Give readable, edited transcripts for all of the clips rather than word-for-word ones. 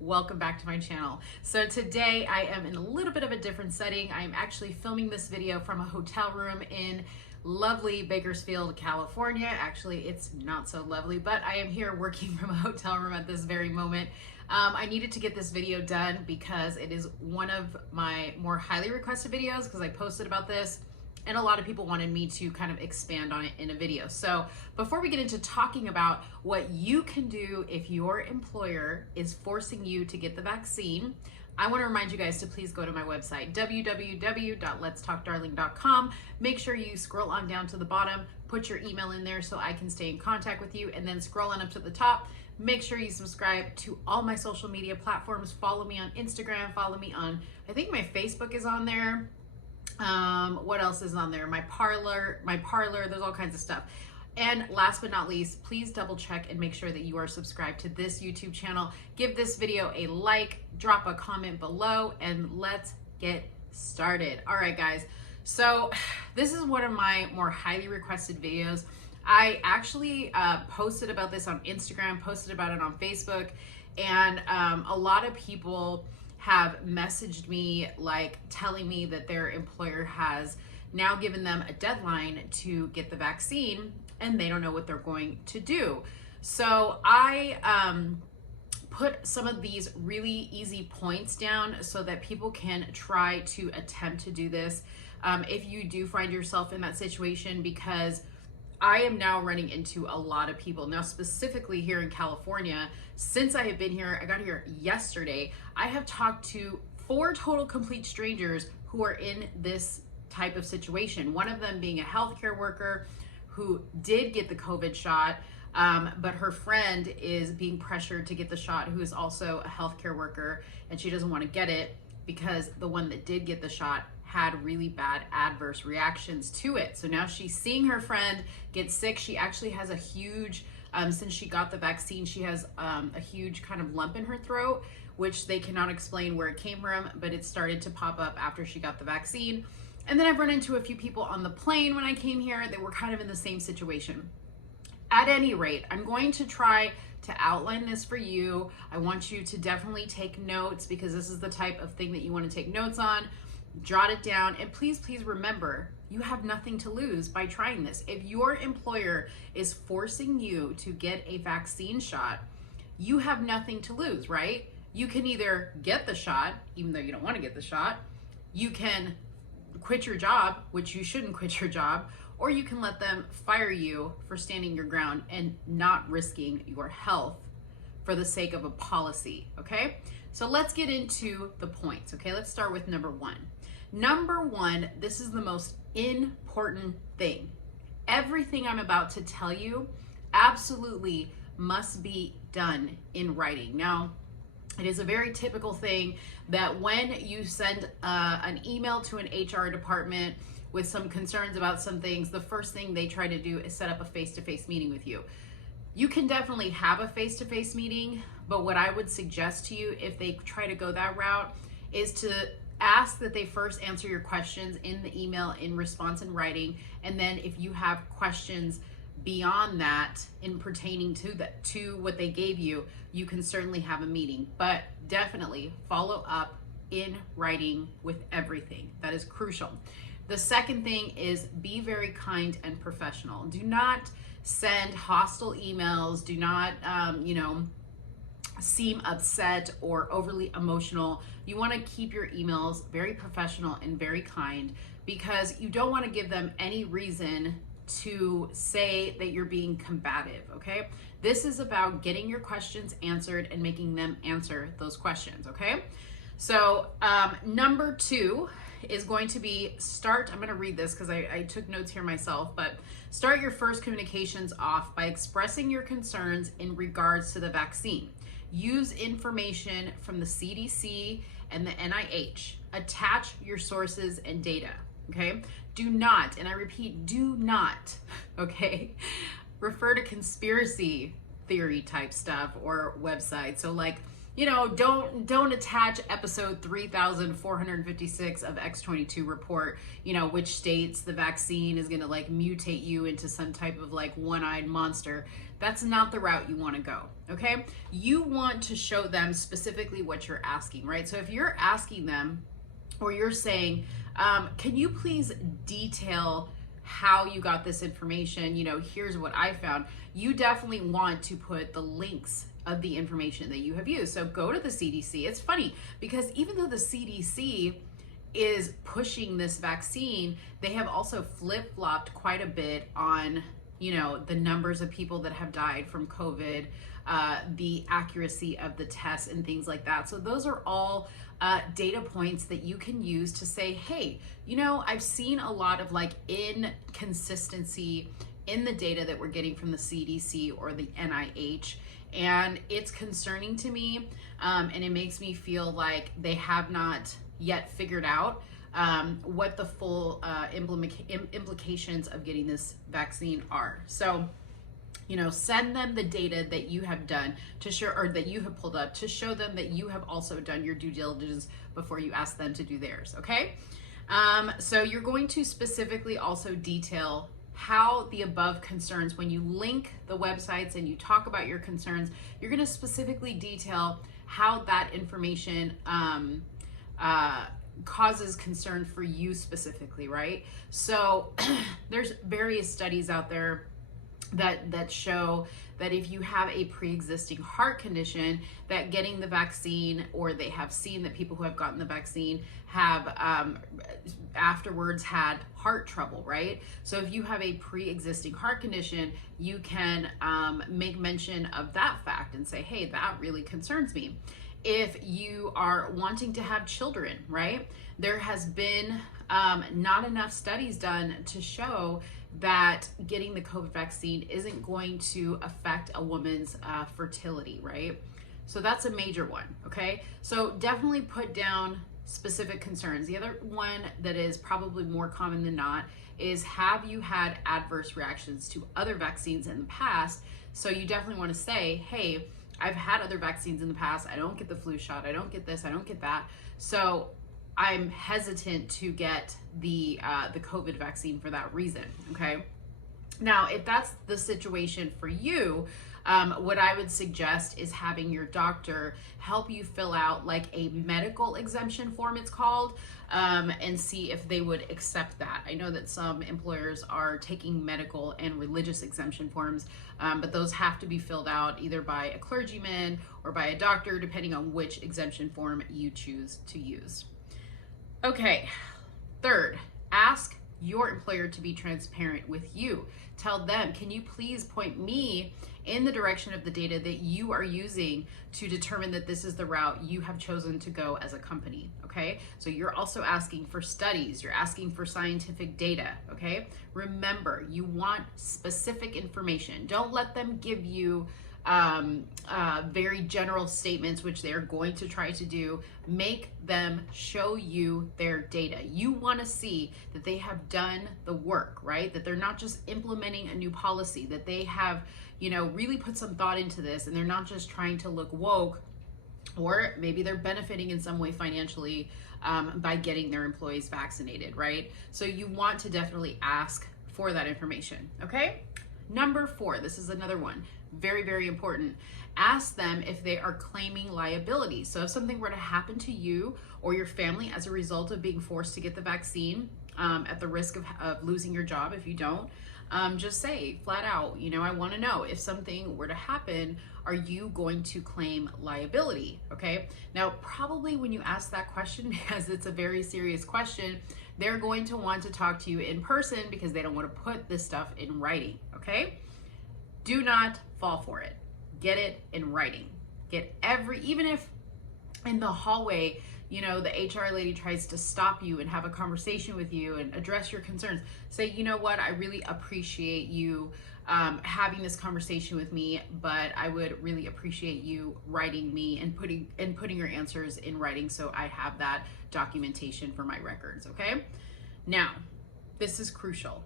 welcome back to my channel. So today I am in a little bit of a different setting. I'm actually filming this video from a hotel room in lovely Bakersfield, California. Actually, it's not so lovely, but I am here working from a hotel room at this very moment. I needed to get this video done because it is one of my more highly requested videos because I posted about this and a lot of people wanted me to kind of expand on it in a video. So before we get into talking about what you can do if your employer is forcing you to get the vaccine, I want to remind you guys to please go to my website, www.letstalkdarling.com. Make sure you scroll on down to the bottom, put your email in there so I can stay in contact with you, and then scroll on up to the top. Make sure you subscribe to all my social media platforms. Follow me on Instagram, follow me on, I think my Facebook is on there. What else is on there? My parlor, there's all kinds of stuff. And last but not least, please double check and make sure that you are subscribed to this YouTube channel. Give this video a like, drop a comment below, and let's get started. All right, guys. So this is one of my more highly requested videos. I actually posted about this on Instagram, posted about it on Facebook, and a lot of people have messaged me like telling me that their employer has now given them a deadline to get the vaccine and they don't know what they're going to do. So I put some of these really easy points down so that people can try to attempt to do this if you do find yourself in that situation, because I am now running into a lot of people. Now, specifically here in California, since I have been here, I got here yesterday, I have talked to 4 total complete strangers who are in this type of situation. One of them being a healthcare worker who did get the COVID shot, but her friend is being pressured to get the shot, who is also a healthcare worker, and she doesn't want to get it because the one that did get the shot had really bad adverse reactions to it. So now she's seeing her friend get sick. She actually has a huge, since she got the vaccine, she has a huge kind of lump in her throat, which they cannot explain where it came from, but it started to pop up after she got the vaccine. And then I've run into a few people on the plane when I came here that were kind of in the same situation. At any rate, I'm going to try to outline this for you. I want you to definitely take notes because this is the type of thing that you want to take notes on. Jot it down, and please remember, you have nothing to lose by trying this. If your employer is forcing you to get a vaccine shot, you have nothing to lose, right? You can either get the shot, even though you don't want to get the shot, you can quit your job, which you shouldn't quit your job, or you can let them fire you for standing your ground and not risking your health for the sake of a policy, okay? So let's get into the points, okay? Let's start with number 1. Number 1, this is the most important thing. Everything I'm about to tell you absolutely must be done in writing. Now, it is a very typical thing that when you send an email to an HR department with some concerns about some things, the first thing they try to do is set up a face-to-face meeting with you. You can definitely have a face-to-face meeting, but what I would suggest to you if they try to go that route is to ask that they first answer your questions in the email in response in writing, and then if you have questions beyond that in pertaining to what they gave you, you can certainly have a meeting, but definitely follow up in writing with everything. That is crucial. The second thing is be very kind and professional. Do not send hostile emails. Do not, seem upset or overly emotional. You want to keep your emails very professional and very kind because you don't want to give them any reason to say that you're being combative, okay? This is about getting your questions answered and making them answer those questions, okay? So number 2 is going to be I'm going to read this because I took notes here myself, but start your first communications off by expressing your concerns in regards to the vaccine. Use information from the CDC and the NIH. Attach your sources and data, okay? Do not, and I repeat, do not, okay, refer to conspiracy theory type stuff or websites. So like, don't attach episode 3456 of X22 report, which states the vaccine is going to like mutate you into some type of like one-eyed monster. That's not the route you want to go, okay? You want to show them specifically what you're asking, right? So if you're asking them, or you're saying, can you please detail how you got this information? You know, here's what I found. You definitely want to put the links of the information that you have used. So go to the CDC. It's funny because even though the CDC is pushing this vaccine, they have also flip-flopped quite a bit on, you know, the numbers of people that have died from COVID, the accuracy of the tests and things like that. So those are all data points that you can use to say, hey, you know, I've seen a lot of like inconsistency in the data that we're getting from the CDC or the NIH, and it's concerning to me, and it makes me feel like they have not yet figured out what the full implications of getting this vaccine are. So, you know, send them the data that you have done to show, or that you have pulled up to show them that you have also done your due diligence before you ask them to do theirs, okay? So you're going to specifically also detail how the above concerns, when you link the websites and you talk about your concerns, you're gonna specifically detail how that information causes concern for you specifically, right? So there's various studies out there that show that if you have a pre-existing heart condition, that getting the vaccine, or they have seen that people who have gotten the vaccine have afterwards had heart trouble, right? So if you have a pre-existing heart condition, you can make mention of that fact and say, hey, that really concerns me. If you are wanting to have children, right? There has been not enough studies done to show that getting the COVID vaccine isn't going to affect a woman's fertility, right? So that's a major one, okay? So definitely put down specific concerns. The other one that is probably more common than not is, have you had adverse reactions to other vaccines in the past? So you definitely want to say, hey, I've had other vaccines in the past. I don't get the flu shot. I don't get this. I don't get that. So I'm hesitant to get the COVID vaccine for that reason, okay? Now, if that's the situation for you, what I would suggest is having your doctor help you fill out like a medical exemption form, it's called, and see if they would accept that. I know that some employers are taking medical and religious exemption forms, but those have to be filled out either by a clergyman or by a doctor, depending on which exemption form you choose to use. Okay, third, ask your employer to be transparent with you. Tell them, can you please point me in the direction of the data that you are using to determine that this is the route you have chosen to go as a company, okay? So you're also asking for studies, you're asking for scientific data, okay? Remember, you want specific information. Don't let them give you very general statements, which they're going to try to do. Make them show you their data. You want to see that they have done the work, right? That they're not just implementing a new policy, that they have, you know, really put some thought into this, and they're not just trying to look woke, or maybe they're benefiting in some way financially by getting their employees vaccinated, right? So you want to definitely ask for that information, okay? Number 4, this is another one. Very, very important. Ask them if they are claiming liability. So if something were to happen to you or your family as a result of being forced to get the vaccine, at the risk of losing your job if you don't, just say flat out, you know, I want to know if something were to happen, are you going to claim liability? Okay. Now, probably when you ask that question, because it's a very serious question, they're going to want to talk to you in person because they don't want to put this stuff in writing. Okay. Do not fall for it. Get it in writing. Even if in the hallway, you know, the HR lady tries to stop you and have a conversation with you and address your concerns, say, you know what, I really appreciate you having this conversation with me, but I would really appreciate you writing me and putting your answers in writing so I have that documentation for my records, okay? Now, this is crucial.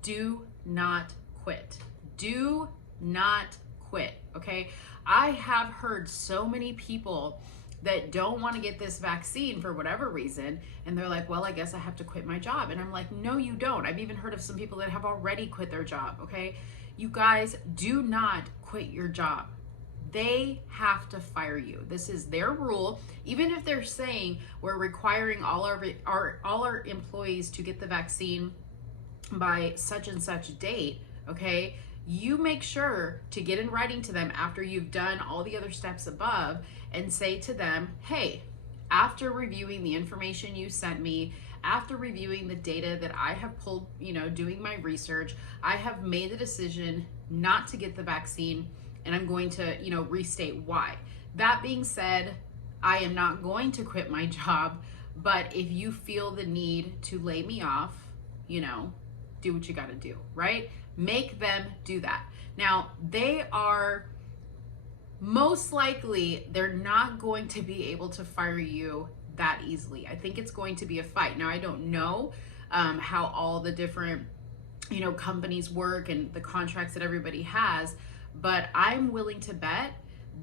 Do not quit. Do not quit, okay? I have heard so many people that don't want to get this vaccine for whatever reason, and they're like, well, I guess I have to quit my job. And I'm like, no, you don't. I've even heard of some people that have already quit their job. Okay, you guys, do not quit your job. They have to fire you. This is their rule. Even if they're saying we're requiring all our employees to get the vaccine by such and such date, okay, you make sure to get in writing to them after you've done all the other steps above and say to them, hey, after reviewing the information you sent me, after reviewing the data that I have pulled, doing my research, I have made the decision not to get the vaccine, and I'm going to, restate why. That being said, I am not going to quit my job, but if you feel the need to lay me off, do what you got to do, right? Make them do that. Now, they are most likely, they're not going to be able to fire you that easily. I think it's going to be a fight. Now, I don't know how all the different, companies work and the contracts that everybody has, but I'm willing to bet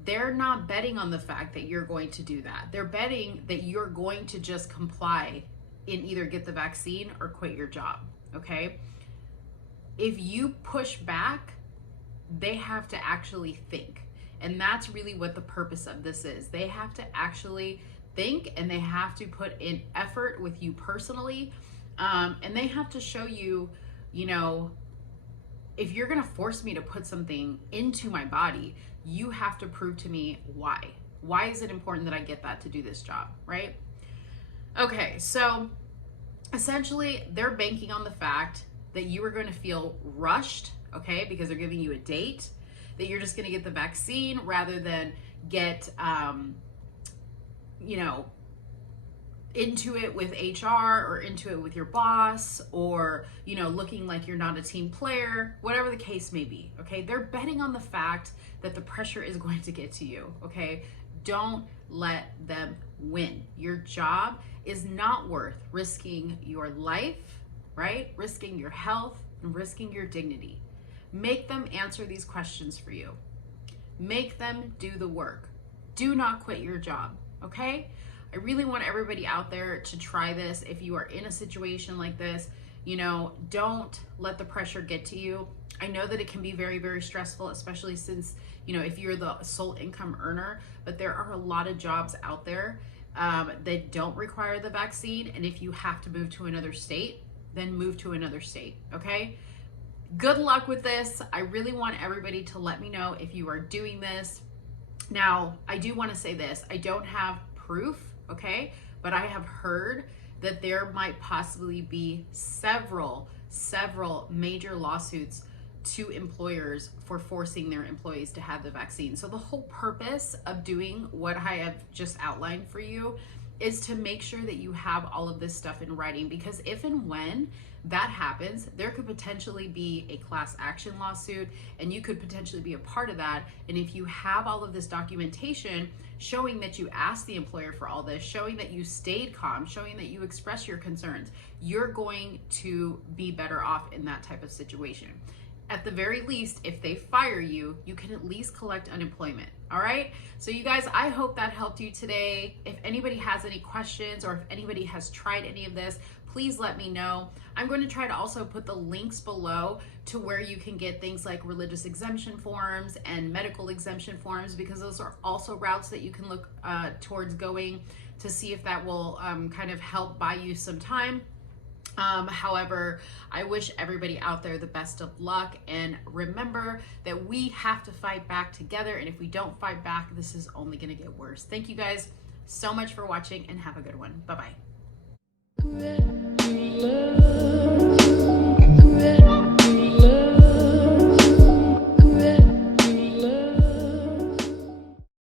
they're not betting on the fact that you're going to do that. They're betting that you're going to just comply and either get the vaccine or quit your job, okay? If you push back, they have to actually think. And that's really what the purpose of this is. They have to actually think, and they have to put in effort with you personally. And they have to show you, if you're gonna force me to put something into my body, you have to prove to me why. Why is it important that I get that to do this job, right? Okay, so essentially they're banking on the fact that you are going to feel rushed, okay, because they're giving you a date, that you're just going to get the vaccine rather than get, into it with HR or into it with your boss, or, looking like you're not a team player, whatever the case may be, okay? They're betting on the fact that the pressure is going to get to you, okay? Don't let them win. Your job is not worth risking your life, right? Risking your health and risking your dignity. Make them answer these questions for you. Make them do the work. Do not quit your job, okay? I really want everybody out there to try this. If you are in a situation like this, don't let the pressure get to you. I know that it can be very, very stressful, especially since, if you're the sole income earner, but there are a lot of jobs out there that don't require the vaccine. And if you have to move to another state, then move to another state, okay? Good luck with this. I really want everybody to let me know if you are doing this. Now, I do want to say this. I don't have proof, okay? But I have heard that there might possibly be several major lawsuits to employers for forcing their employees to have the vaccine. So the whole purpose of doing what I have just outlined for you is to make sure that you have all of this stuff in writing, because if and when that happens, there could potentially be a class action lawsuit, and you could potentially be a part of that. And if you have all of this documentation showing that you asked the employer for all this, showing that you stayed calm, showing that you expressed your concerns, you're going to be better off in that type of situation. At the very least, if they fire you, you can at least collect unemployment. All right. So you guys, I hope that helped you today. If anybody has any questions, or if anybody has tried any of this, please let me know. I'm going to try to also put the links below to where you can get things like religious exemption forms and medical exemption forms, because those are also routes that you can look towards going to see if that will kind of help buy you some time. However, I wish everybody out there the best of luck, and remember that we have to fight back together, and if we don't fight back, this is only going to get worse. Thank you guys so much for watching, and have a good one. Bye-bye.